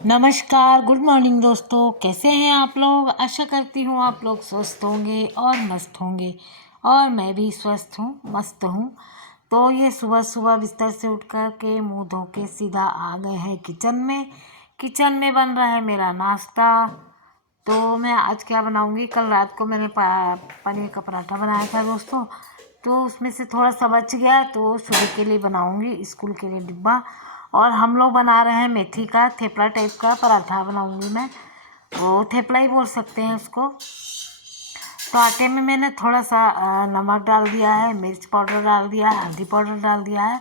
नमस्कार, good morning दोस्तों। कैसे हैं आप लोग? आशा करती हूँ आप लोग स्वस्थ होंगे और मस्त होंगे। और मैं भी स्वस्थ हूँ, मस्त हूँ। तो ये सुबह सुबह बिस्तर से उठ कर के मुंह धो के सीधा आ गए हैं किचन में। किचन में बन रहा है मेरा नाश्ता। तो मैं आज क्या बनाऊँगी, कल रात को मैंने पनीर का पराठा बनाया था दोस्तों। तो उसमें से थोड़ा सा बच गया, तो सुबह के लिए बनाऊँगी, स्कूल के लिए डिब्बा। और हम लोग बना रहे हैं मेथी का थेपला टाइप का पराठा बनाऊंगी मैं। वो थेपला ही बोल सकते हैं उसको। तो आटे में मैंने थोड़ा सा नमक डाल दिया है, मिर्च पाउडर डाल दिया है, हल्दी पाउडर डाल दिया है,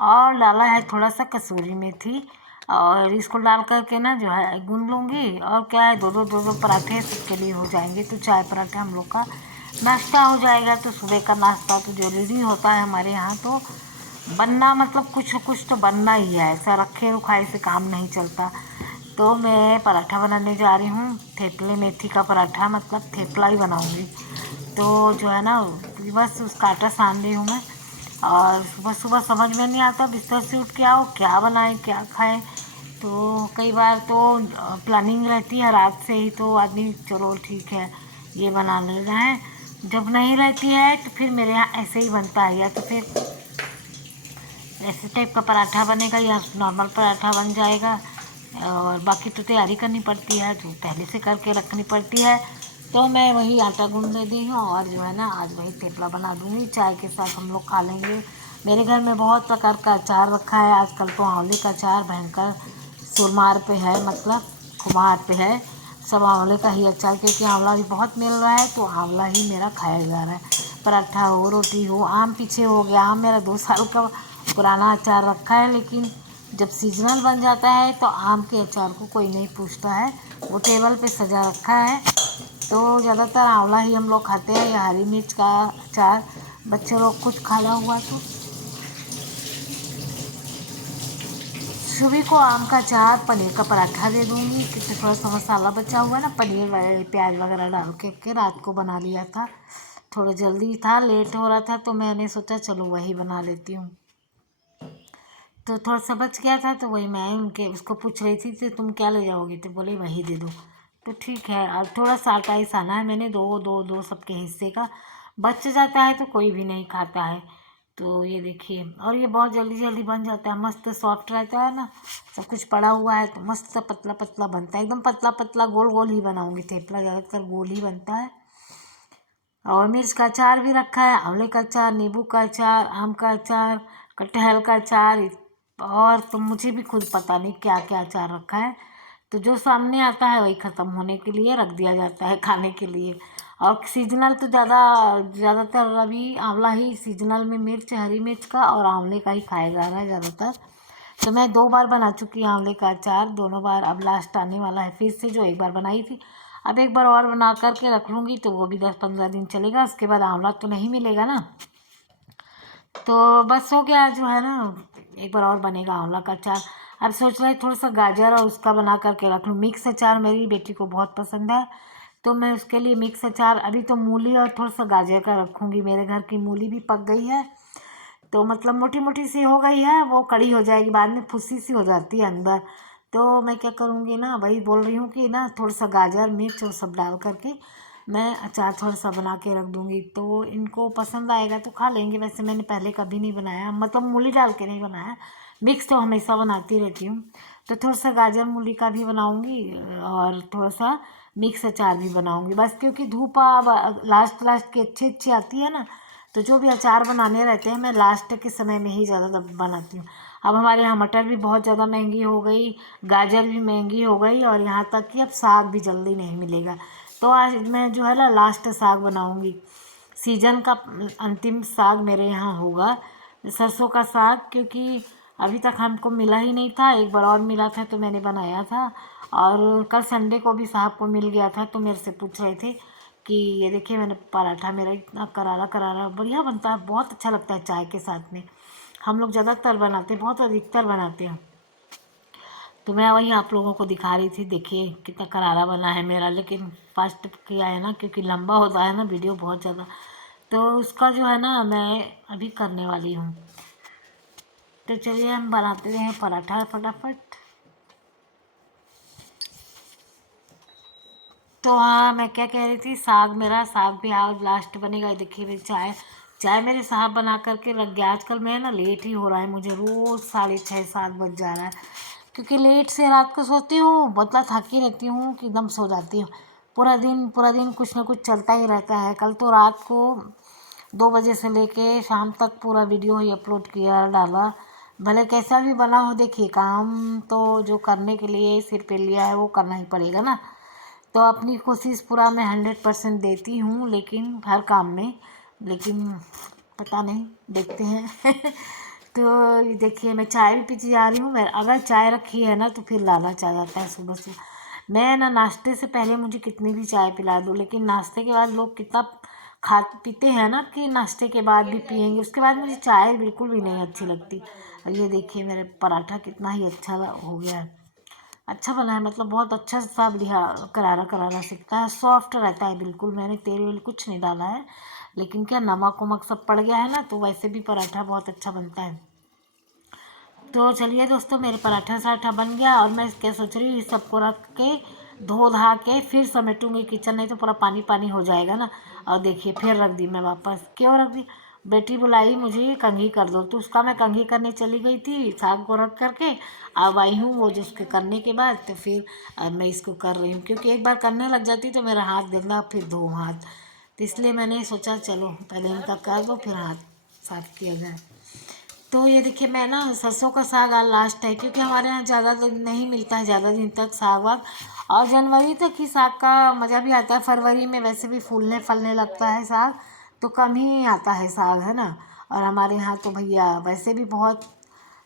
और डाला है थोड़ा सा कसूरी मेथी। और इसको डाल करके ना जो है गूंद लूँगी। और क्या है, दो दो पराठे सबके लिए हो जाएंगे। तो चाय पराठा हम लोग का नाश्ता हो जाएगा। तो सुबह का नाश्ता तो जरूरी होता है हमारे यहाँ। तो बनना मतलब कुछ कुछ तो बनना ही है, ऐसा रखे रुखाए से काम नहीं चलता। तो मैं पराठा बनाने जा रही हूँ, थेपले मेथी का पराठा, मतलब थेपला ही बनाऊँगी। तो जो है ना, बस उसका आटा सान रही हूँ मैं। और सुबह सुबह समझ में नहीं आता, बिस्तर से उठ के आओ क्या बनाएं क्या खाएं। तो कई बार तो प्लानिंग रहती है रात से ही, तो आदमी चलो ठीक है ये बना ले रहे हैं। जब नहीं रहती है तो फिर मेरे यहाँ ऐसे ही बनता है, या तो फिर ऐसे टाइप का पराठा बनेगा या नॉर्मल पराठा बन जाएगा। और बाकी तो तैयारी करनी पड़ती है, जो पहले से करके रखनी पड़ती है। तो मैं वही आटा गूंद दे दी हूँ, और जो है ना आज वही थेपला बना दूँगी, चाय के साथ हम लोग खा लेंगे। मेरे घर में बहुत प्रकार का अचार रखा है आजकल। तो आंवले का अचार भयंकर सुरमार पे है, मतलब खुमार पे है। सब आंवले का ही अचार, क्योंकि आंवला भी बहुत मिल रहा है, तो आंवला ही मेरा खाया जा रहा है। पराठा हो, रोटी हो, आम पीछे हो गया। आम मेरा 2 साल का पुराना अचार रखा है, लेकिन जब सीजनल बन जाता है तो आम के अचार को कोई नहीं पूछता है। वो टेबल पे सजा रखा है। तो ज़्यादातर आंवला ही हम लोग खाते हैं, या हरी मिर्च का अचार। बच्चे लोग कुछ खाना हुआ तो सुबह को आम का अचार, पनीर का पराठा दे दूँगी, क्योंकि थोड़ा सा मसाला बचा हुआ है ना, पनीर प्याज वगैरह डाल के रात को बना लिया था। थोड़ा जल्दी था, लेट हो रहा था, तो मैंने सोचा चलो वही बना लेती हूँ। तो थोड़ा सा बच गया था, तो वही मैं उनके उसको पूछ रही थी कि तुम क्या ले जाओगी, तो बोले वही दे दो। तो ठीक है, अब थोड़ा सा आटा ही साना है मैंने, दो दो दो सबके हिस्से का। बच जाता है तो कोई भी नहीं खाता है। तो ये देखिए, और ये बहुत जल्दी जल्दी बन जाता है, मस्त सॉफ्ट रहता है ना। सब कुछ पड़ा हुआ है तो मस्त पतला पतला बनता है, एकदम पतला पतला गोल गोल ही बनाऊंगी। थेपला ज़्यादातर गोल ही बनता है। और मिर्च का अचार भी रखा है, आंवले का अचार, नींबू का अचार, आम का अचार, कटहल का अचार। और तो मुझे भी खुद पता नहीं क्या क्या अचार रखा है। तो जो सामने आता है वही ख़त्म होने के लिए रख दिया जाता है खाने के लिए। और सीजनल तो ज़्यादातर अभी आंवला ही सीजनल में, मिर्च हरी मिर्च का और आंवले का ही खाया जा रहा है ज़्यादातर। तो मैं 2 बार बना चुकी हूँ आंवले का अचार, दोनों बार। अब लास्ट आने वाला है फिर से, जो एक बार बनाई थी। अब एक बार और बना करके रख लूँगी, तो वो भी 10-15 दिन चलेगा। उसके बाद आंवला तो नहीं मिलेगा ना। तो बस हो गया, जो है ना, एक बार और बनेगा आंवला का अचार। अब सोच रहे थोड़ा सा गाजर और उसका बना करके रख लूँ मिक्स अचार, मेरी बेटी को बहुत पसंद है। तो मैं उसके लिए मिक्स अचार, अभी तो मूली और थोड़ा सा गाजर का रखूँगी। मेरे घर की मूली भी पक गई है, तो मतलब मोटी मोटी सी हो गई है, वो कड़ी हो जाएगी बाद में, फुस्सी सी हो जाती है अंदर। तो मैं क्या करूँगी ना, वही बोल रही हूँ कि ना थोड़ा सा गाजर मिर्च और सब डाल करके मैं अचार थोड़ा सा बना के रख दूँगी, तो इनको पसंद आएगा तो खा लेंगे। वैसे मैंने पहले कभी नहीं बनाया, मतलब मूली डाल के नहीं बनाया। मिक्स तो हमेशा बनाती रहती हूँ। तो थोड़ा सा गाजर मूली का भी बनाऊँगी, और थोड़ा सा मिक्स अचार भी बनाऊँगी, बस क्योंकि धूप अब लास्ट लास्ट की अच्छी अच्छी आती है ना। तो जो भी अचार बनाने रहते हैं मैं लास्ट के समय में ही ज़्यादा बनाती हूँ। अब हमारे यहाँ मटर भी बहुत ज़्यादा महंगी हो गई, गाजर भी महंगी हो गई, और यहाँ तक कि अब साग भी जल्दी नहीं मिलेगा। तो आज मैं जो है ना लास्ट साग बनाऊँगी। सीजन का अंतिम साग मेरे यहाँ होगा सरसों का साग, क्योंकि अभी तक हमको मिला ही नहीं था। एक बार और मिला था तो मैंने बनाया था। और कल संडे को भी साहब को मिल गया था, तो मेरे से पूछ रहे थे कि ये देखिए मैंने पराठा, मेरा इतना करारा करारा बढ़िया बनता है, बहुत अच्छा लगता है चाय के साथ में। हम लोग ज़्यादातर बनाते हैं, बहुत अधिकतर बनाते हैं। तो मैं वही आप लोगों को दिखा रही थी, देखिए कितना करारा बना है मेरा। लेकिन फास्ट किया है ना, क्योंकि लंबा होता है ना वीडियो बहुत ज़्यादा। तो उसका जो है ना मैं अभी करने वाली हूँ। तो चलिए हम बनाते हैं पराठा फटाफट। तो हाँ, मैं क्या कह रही थी, साग मेरा साग भी आज लास्ट बनेगा। ये देखिए मेरी चाय चाय मेरे साहब बना करके रख गया। आजकल मैं ना लेट ही हो रहा है, मुझे रोज़ 6:30 7 बज जा रहा है, क्योंकि लेट से रात को सोती हूँ, मतलब थकी रहती हूँ कि एकदम सो जाती हूँ। पूरा दिन कुछ ना कुछ चलता ही रहता है। कल तो रात को 2 बजे से लेके शाम तक पूरा वीडियो ही अपलोड किया डाला। भले कैसा भी बना हो, देखिए काम तो जो करने के लिए सिर पे लिया है वो करना ही पड़ेगा ना। तो अपनी कोशिश पूरा मैं 100% देती हूँ, लेकिन हर काम में, लेकिन पता नहीं, देखते हैं। तो ये देखिए मैं चाय भी पीती जा रही हूँ। मैं अगर चाय रखी है ना तो फिर लालच आ जाता है सुबह से। मैं ना नाश्ते से पहले मुझे कितनी भी चाय पिला दो, लेकिन नाश्ते के बाद लोग कितना खा पीते हैं ना, कि नाश्ते के बाद भी पियेंगे, उसके बाद मुझे चाय बिल्कुल भी नहीं अच्छी लगती। और ये देखिए मेरे पराठा कितना ही अच्छा हो गया है, अच्छा बना है, मतलब बहुत अच्छा सा लिहा, करारा करारा सिकता है, सॉफ्ट रहता है बिल्कुल। मैंने तेल वेल कुछ नहीं डाला है, लेकिन क्या नमक वमक सब पड़ गया है ना, तो वैसे भी पराठा बहुत अच्छा बनता है। तो चलिए दोस्तों, मेरे पराठा सराठा बन गया, और मैं क्या सोच रही हूँ, इस सबको रख के धो धा के फिर समेटूंगी किचन, नहीं तो पूरा पानी पानी हो जाएगा ना। और देखिए फिर रख दी मैं वापस, क्यों रख दी, बेटी बुलाई मुझे कंघी कर दो, तो उसका मैं कंघी करने चली गई थी साग को रख करके। अब आई हूँ वो जिसके करने के बाद, तो फिर अब मैं इसको कर रही हूँ, क्योंकि एक बार करने लग जाती तो मेरा हाथ गंदा, फिर धो हाथ, तो इसलिए मैंने सोचा चलो पहले इनका कर दो फिर हाथ साफ किया जाए। तो ये देखिए मैं ना सरसों का साग आज लास्ट है, क्योंकि हमारे यहाँ ज़्यादा दिन नहीं मिलता है, ज़्यादा दिन तक साग वाग, और जनवरी तक ही साग का मज़ा भी आता है। फरवरी में वैसे भी फूलने फलने लगता है साग, तो कम ही आता है साग, है ना। और हमारे यहाँ तो भैया वैसे भी बहुत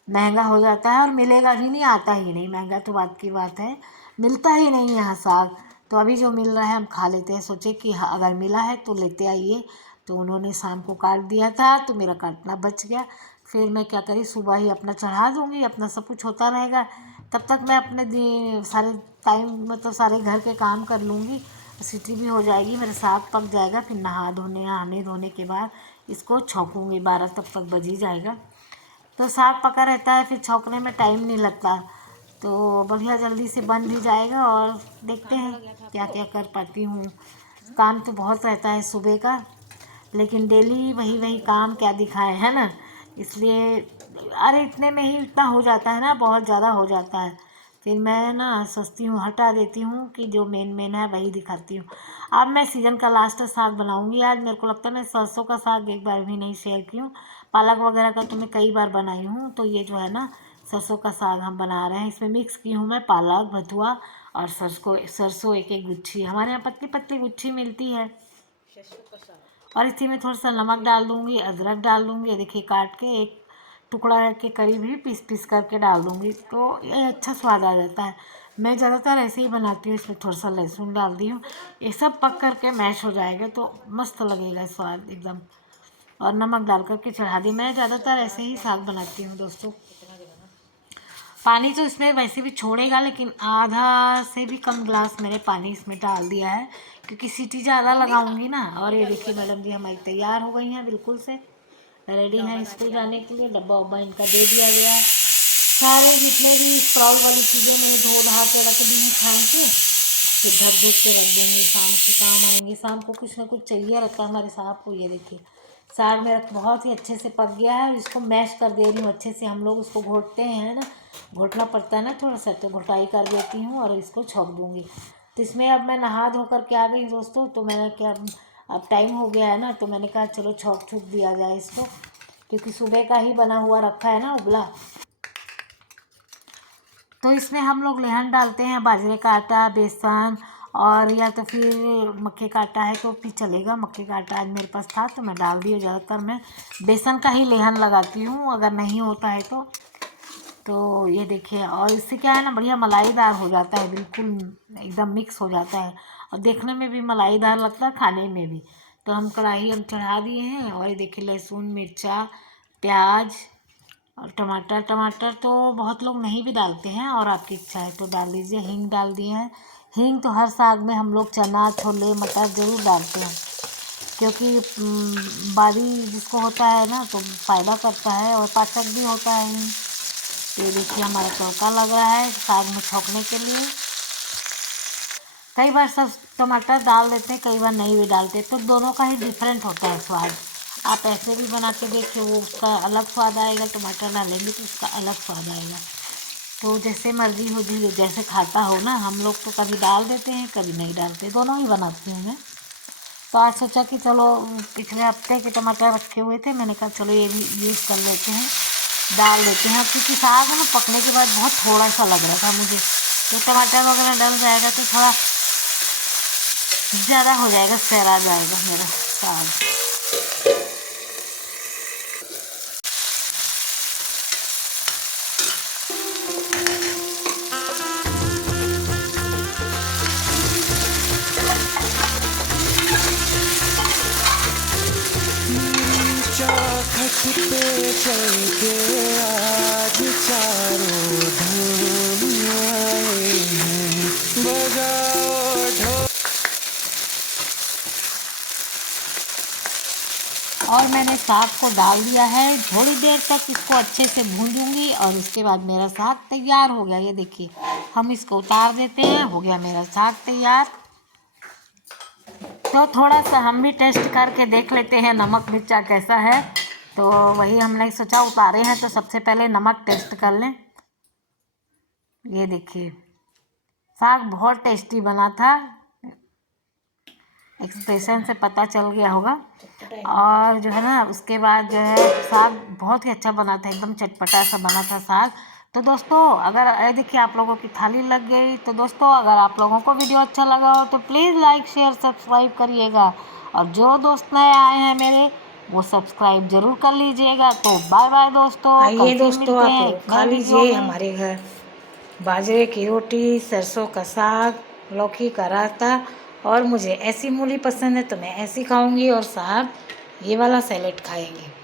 महंगा हो जाता है, और मिलेगा भी नहीं, आता ही नहीं, महंगा तो बात की बात है, मिलता ही नहीं यहाँ साग। तो अभी जो मिल रहा है हम खा लेते हैं, सोचे कि हाँ, अगर मिला है तो लेते आइए। तो उन्होंने शाम को काट दिया था तो मेरा काटना बच गया। फिर मैं क्या करी, सुबह ही अपना चढ़ा दूँगी, अपना सब कुछ होता रहेगा, तब तक मैं अपने सारे टाइम, मतलब सारे घर के काम कर लूँगी, सीटी भी हो जाएगी, मेरा साग पक जाएगा। फिर नहाने धोने के बाद इसको छौंकूँगी, 12 तक बज ही जाएगा। तो साग पका रहता है, फिर छौंकने में टाइम नहीं लगता, तो बढ़िया जल्दी से बन भी जाएगा। और देखते हैं क्या क्या कर पाती हूँ। काम तो बहुत रहता है सुबह का, लेकिन डेली वही वही काम क्या दिखाए, है ना। इसलिए अरे इतने में ही इतना हो जाता है ना, बहुत ज़्यादा हो जाता है। फिर मैं ना सोचती हूँ हटा देती हूँ, कि जो मेन मेन है वही दिखाती हूँ। अब मैं सीज़न का लास्ट साग बनाऊँगी आज। मेरे को लगता है मैं सरसों का साग एक बार भी नहीं शेयर की हूँ, पालक वगैरह का तो मैं कई बार बनाई हूँ। तो ये जो है ना सरसों का साग हम बना रहे हैं, इसमें मिक्स की हूँ मैं पालक बथुआ और सरसों एक एक गुच्छी, हमारे यहाँ पतली पतली गुच्छी मिलती है। और इसी में थोड़ा सा नमक डाल दूँगी, अदरक डाल दूँगी, ये देखिए काट के एक टुकड़ा के करीब ही पीस पीस करके डाल दूँगी, तो ये अच्छा स्वाद आ जाता है। मैं ज़्यादातर ऐसे ही बनाती हूँ, इसमें थोड़ा सा लहसुन डाल दी हूँ, ये सब पक करके मैश हो जाएगा तो मस्त लगेगा स्वाद एकदम। और नमक डाल करके चढ़ा दी। मैं ज़्यादातर ऐसे ही साग बनाती हूँ दोस्तों। पानी तो इसमें वैसे भी छोड़ेगा, लेकिन आधा से भी कम गिलास मैंने पानी इसमें डाल दिया है, क्योंकि सीटी ज़्यादा लगाऊंगी ना। और ये देखिए मैडम जी हमारी तैयार हो गई हैं, बिल्कुल से रेडी हैं स्कूल जाने के लिए। डब्बा उब्बा इनका दे दिया गया है। सारे जितने भी स्प्राउट वाली चीज़ें मैंने धो धा के रख दी हैं छान के, फिर ढक ढक के रख देंगे, शाम से काम आएंगे। शाम को कुछ ना कुछ चाहिए रहता है हमारे साहब को। ये देखिए साग मेरा बहुत ही अच्छे से पक गया है, इसको मैश कर दे रही हूँ अच्छे से। हम लोग उसको घोटते हैं ना, घोटना पड़ता है ना थोड़ा सा, तो घोटाई कर देती हूँ और इसको छौंक दूँगी। तो इसमें अब मैं नहा धो कर के आ गई दोस्तों, तो मैंने क्या, अब टाइम हो गया है ना, तो मैंने कहा चलो छौंक छूक दिया जाए इसको, क्योंकि सुबह का ही बना हुआ रखा है ना उबला। तो इसमें हम लोग लेहन डालते हैं, बाजरे का आटा, बेसन, और या तो फिर मक्के का आटा है तो भी चलेगा। मक्के का आटा आज मेरे पास था तो मैं डाल दी हूँ। ज़्यादातर मैं बेसन का ही लेहन लगाती हूँ, अगर नहीं होता है तो ये देखिए। और इससे क्या है ना, बढ़िया मलाईदार हो जाता है, बिल्कुल एकदम मिक्स हो जाता है, और देखने में भी मलाईदार लगता है, खाने में भी। तो हम कढ़ाई हम चढ़ा दिए हैं, और ये देखिए लहसुन मिर्चा प्याज और टमाटर। टमाटर तो बहुत लोग नहीं भी डालते हैं, और आपकी इच्छा है तो डाल दीजिए। हींग डाल दिए हैं, हींग तो हर साग में हम लोग चना छोले मटर ज़रूर डालते हैं, क्योंकि बादी जिसको होता है ना तो फ़ायदा करता है, और पाचक भी होता है हींग। तो ये देखिए हमारा तड़का लग रहा है साग में छौंकने के लिए। कई बार सब टमाटर डाल देते हैं, कई बार नहीं भी डालते, तो दोनों का ही डिफरेंट होता है स्वाद। आप ऐसे भी बना के देखिए, वो उसका अलग स्वाद आएगा, टमाटर डालेंगे तो उसका अलग स्वाद आएगा। तो जैसे मर्जी हो जी, जैसे खाता हो ना, हम लोग तो कभी डाल देते हैं कभी नहीं डालते, दोनों ही बनाती हूँ मैं। तो आज सोचा कि चलो पिछले हफ्ते के टमाटर रखे हुए थे, मैंने कहा चलो ये भी यूज़ कर लेते हैं, डाल देते हैं। क्योंकि साग ना पकने के बाद बहुत थोड़ा सा लग रहा था मुझे, तो टमाटर वगैरह डल जाएगा तो थोड़ा ज़्यादा हो जाएगा, सैरा जाएगा मेरा साग। चौखट पे चल के आज चारों धाम आए हैं, बजाओ ढोल। और मैंने साग को डाल दिया है, थोड़ी देर तक इसको अच्छे से भूंजूंगी और उसके बाद मेरा साग तैयार हो गया। ये देखिए, हम इसको उतार देते हैं, हो गया मेरा साग तैयार। तो थोड़ा सा हम भी टेस्ट करके देख लेते हैं नमक मिर्चा कैसा है। तो वही हमने सोचा, उतारे हैं तो सबसे पहले नमक टेस्ट कर लें। ये देखिए, साग बहुत टेस्टी बना था, एक्सप्रेशन से पता चल गया होगा। और जो है ना, उसके बाद जो है साग बहुत ही अच्छा बना था, एकदम चटपटा सा बना था साग। तो दोस्तों, अगर देखिए आप लोगों की थाली लग गई। तो दोस्तों, अगर आप लोगों को वीडियो अच्छा लगा हो तो प्लीज़ लाइक शेयर सब्सक्राइब करिएगा, और जो दोस्त नए आए हैं मेरे, वो सब्सक्राइब जरूर कर लीजिएगा। तो बाय बाय दोस्तों, आइए दोस्तों, आप लोग खा नए वीडियो लीजिए। में। हमारे घर बाजरे की रोटी, सरसों का साग, लौकी का रायता, और मुझे ऐसी मूली पसंद है तो मैं ऐसी खाऊंगी, और साथ ये वाला सैलेड खाएंगे।